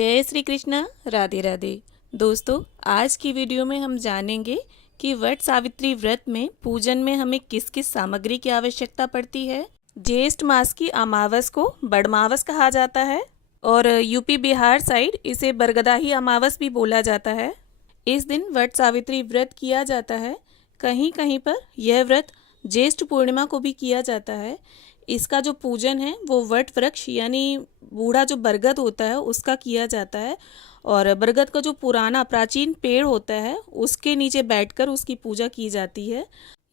जय श्री कृष्ण। राधे राधे। दोस्तों, आज की वीडियो में हम जानेंगे कि वट सावित्री व्रत में पूजन में हमें किस किस सामग्री की आवश्यकता पड़ती है। ज्येष्ठ मास की अमावस को बड़मावस कहा जाता है और यूपी बिहार साइड इसे बरगदाही अमावस भी बोला जाता है। इस दिन वट सावित्री व्रत किया जाता है। कहीं कहीं पर यह व्रत ज्येष्ठ पूर्णिमा को भी किया जाता है। इसका जो पूजन है वो वट वृक्ष यानी बूढ़ा जो बरगद होता है उसका किया जाता है और बरगद का जो पुराना प्राचीन पेड़ होता है उसके नीचे बैठकर उसकी पूजा की जाती है।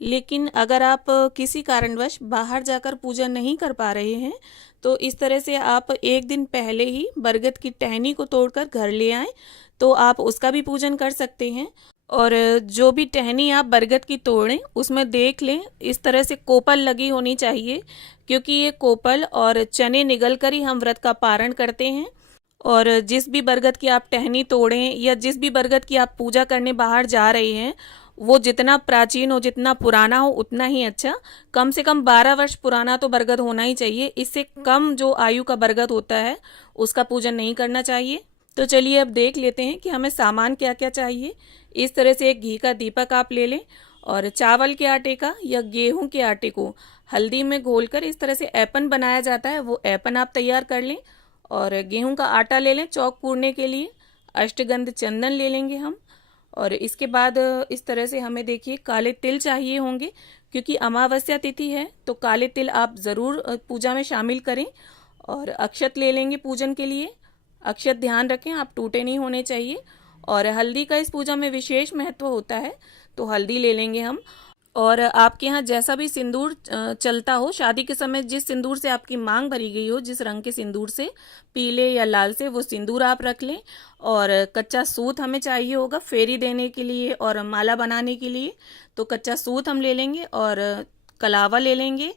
लेकिन अगर आप किसी कारणवश बाहर जाकर पूजा नहीं कर पा रहे हैं तो इस तरह से आप एक दिन पहले ही बरगद की टहनी को तोड़कर घर ले आएं तो आप उसका भी पूजन कर सकते हैं। और जो भी टहनी आप बरगद की तोड़ें उसमें देख लें इस तरह से कोपल लगी होनी चाहिए, क्योंकि ये कोपल और चने निगल कर ही हम व्रत का पारण करते हैं। और जिस भी बरगद की आप टहनी तोड़ें या जिस भी बरगद की आप पूजा करने बाहर जा रहे हैं वो जितना प्राचीन हो, जितना पुराना हो उतना ही अच्छा। कम से कम 12 वर्ष पुराना तो बरगद होना ही चाहिए। इससे कम जो आयु का बरगद होता है उसका पूजन नहीं करना चाहिए। तो चलिए अब देख लेते हैं कि हमें सामान क्या क्या चाहिए। इस तरह से एक घी का दीपक आप ले लें और चावल के आटे का या गेहूं के आटे को हल्दी में घोलकर इस तरह से ऐपन बनाया जाता है, वो ऐपन आप तैयार कर लें। और गेहूं का आटा ले लें चौक पूरने के लिए। अष्टगंध चंदन ले लेंगे हम। और इसके बाद इस तरह से हमें देखिए काले तिल चाहिए होंगे, क्योंकि अमावस्या तिथि है तो काले तिल आप ज़रूर पूजा में शामिल करें। और अक्षत ले लेंगे पूजन के लिए। अक्षत ध्यान रखें आप टूटे नहीं होने चाहिए। और हल्दी का इस पूजा में विशेष महत्व होता है तो हल्दी ले लेंगे हम। और आपके यहाँ जैसा भी सिंदूर चलता हो, शादी के समय जिस सिंदूर से आपकी मांग भरी गई हो, जिस रंग के सिंदूर से, पीले या लाल से, वो सिंदूर आप रख लें। और कच्चा सूत हमें चाहिए होगा फेरी देने के लिए और माला बनाने के लिए, तो कच्चा सूत हम ले लेंगे और कलावा ले लेंगे।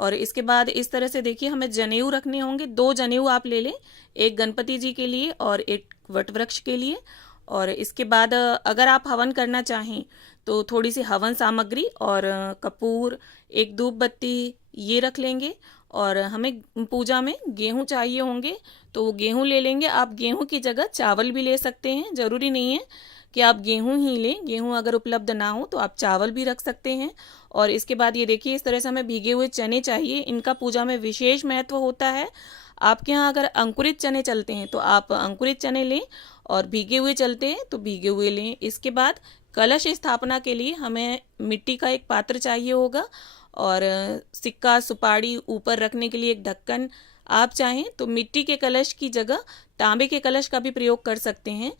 और इसके बाद इस तरह से देखिए हमें जनेऊ रखने होंगे। 2 जनेऊ आप ले लें, एक गणपति जी के लिए और एक वटवृक्ष के लिए। और इसके बाद अगर आप हवन करना चाहें तो थोड़ी सी हवन सामग्री और कपूर, एक धूप बत्ती ये रख लेंगे। और हमें पूजा में गेहूं चाहिए होंगे तो वो गेहूं ले लेंगे। आप गेहूं की जगह चावल भी ले सकते हैं, ज़रूरी नहीं है कि आप गेहूं ही लें। गेहूं अगर उपलब्ध ना हो तो आप चावल भी रख सकते हैं। और इसके बाद ये देखिए इस तरह से हमें भीगे हुए चने चाहिए, इनका पूजा में विशेष महत्व होता है। आपके यहाँ अगर अंकुरित चने चलते हैं तो आप अंकुरित चने लें और भीगे हुए चलते हैं तो भीगे हुए लें। इसके बाद कलश स्थापना के लिए हमें मिट्टी का एक पात्र चाहिए होगा और सिक्का सुपारी ऊपर रखने के लिए एक ढक्कन। आप चाहें तो मिट्टी के कलश की जगह तांबे के कलश का भी प्रयोग कर सकते हैं।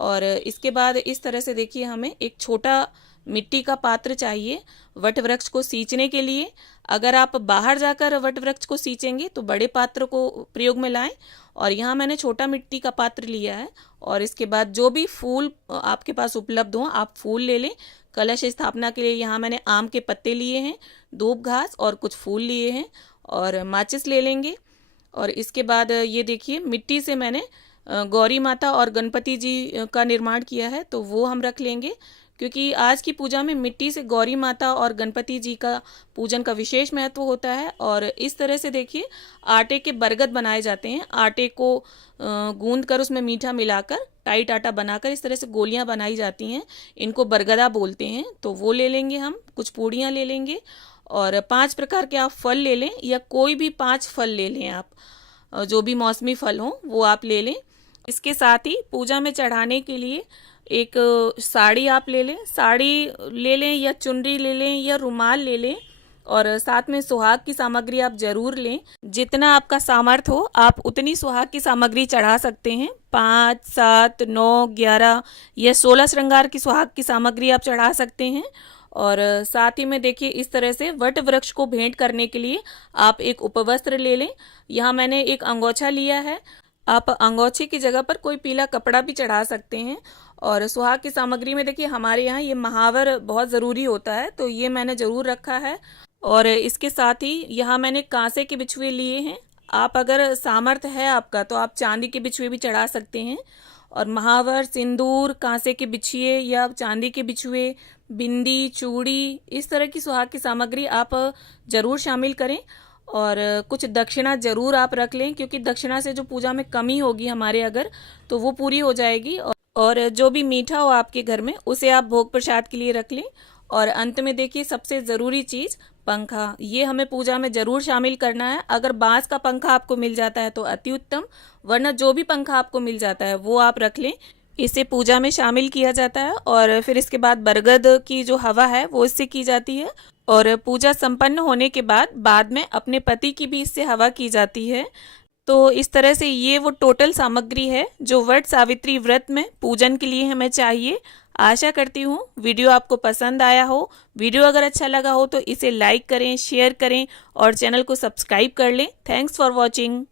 और इसके बाद इस तरह से देखिए हमें एक छोटा मिट्टी का पात्र चाहिए वट वृक्ष को सींचने के लिए। अगर आप बाहर जाकर वट वृक्ष को सींचेंगे तो बड़े पात्र को प्रयोग में लाएं, और यहाँ मैंने छोटा मिट्टी का पात्र लिया है। और इसके बाद जो भी फूल आपके पास उपलब्ध हो आप फूल ले लें। कलश स्थापना के लिए यहाँ मैंने आम के पत्ते लिए हैं, धूप घास और कुछ फूल लिए हैं और माचिस ले लेंगे। और इसके बाद ये देखिए मिट्टी से मैंने गौरी माता और गणपति जी का निर्माण किया है तो वो हम रख लेंगे, क्योंकि आज की पूजा में मिट्टी से गौरी माता और गणपति जी का पूजन का विशेष महत्व होता है। और इस तरह से देखिए आटे के बरगद बनाए जाते हैं। आटे को गूंद कर उसमें मीठा मिलाकर टाइट आटा बनाकर इस तरह से गोलियां बनाई जाती हैं, इनको बरगदा बोलते हैं। तो वो ले लेंगे हम, कुछ पूड़ियाँ ले लेंगे और 5 प्रकार के आप फल ले लें या कोई भी 5 फल ले लें आप, जो भी मौसमी फल हों वो आप ले लें। इसके साथ ही पूजा में चढ़ाने के लिए एक साड़ी आप ले लें, साड़ी ले लें या चुनरी ले लें या रुमाल ले लें। और साथ में सुहाग की सामग्री आप जरूर लें। जितना आपका सामर्थ्य हो आप उतनी सुहाग की सामग्री चढ़ा सकते हैं। 5, 7, 9, 11 या 16 श्रृंगार की सुहाग की सामग्री आप चढ़ा सकते हैं। और साथ ही में देखिए इस तरह से वट वृक्ष को भेंट करने के लिए आप एक उपवस्त्र ले लें। यहाँ मैंने एक अंगोछा लिया है, आप अंगोछे की जगह पर कोई पीला कपड़ा भी चढ़ा सकते हैं। और सुहाग की सामग्री में देखिए हमारे यहाँ ये महावर बहुत ज़रूरी होता है तो ये मैंने ज़रूर रखा है। और इसके साथ ही यहाँ मैंने कांसे के बिछुए लिए हैं। आप अगर सामर्थ्य है आपका तो आप चांदी के बिछुए भी चढ़ा सकते हैं। और महावर, सिंदूर, कांसे के बिछिए या चांदी के बिछुए, बिंदी, चूड़ी, इस तरह की सुहाग की सामग्री आप जरूर शामिल करें। और कुछ दक्षिणा ज़रूर आप रख लें, क्योंकि दक्षिणा से जो पूजा में कमी होगी हमारे अगर, तो वो पूरी हो जाएगी। और जो भी मीठा हो आपके घर में उसे आप भोग प्रसाद के लिए रख लें। और अंत में देखिए सबसे ज़रूरी चीज़ पंखा, ये हमें पूजा में ज़रूर शामिल करना है। अगर बांस का पंखा आपको मिल जाता है तो अति उत्तम, वरना जो भी पंखा आपको मिल जाता है वो आप रख लें। इसे पूजा में शामिल किया जाता है और फिर इसके बाद बरगद की जो हवा है वो इससे की जाती है। और पूजा संपन्न होने के बाद में अपने पति की भी इससे हवा की जाती है। तो इस तरह से ये वो टोटल सामग्री है जो वट सावित्री व्रत में पूजन के लिए हमें चाहिए। आशा करती हूँ वीडियो आपको पसंद आया हो। वीडियो अगर अच्छा लगा हो तो इसे लाइक करें, शेयर करें और चैनल को सब्सक्राइब कर लें। Thanks for watching.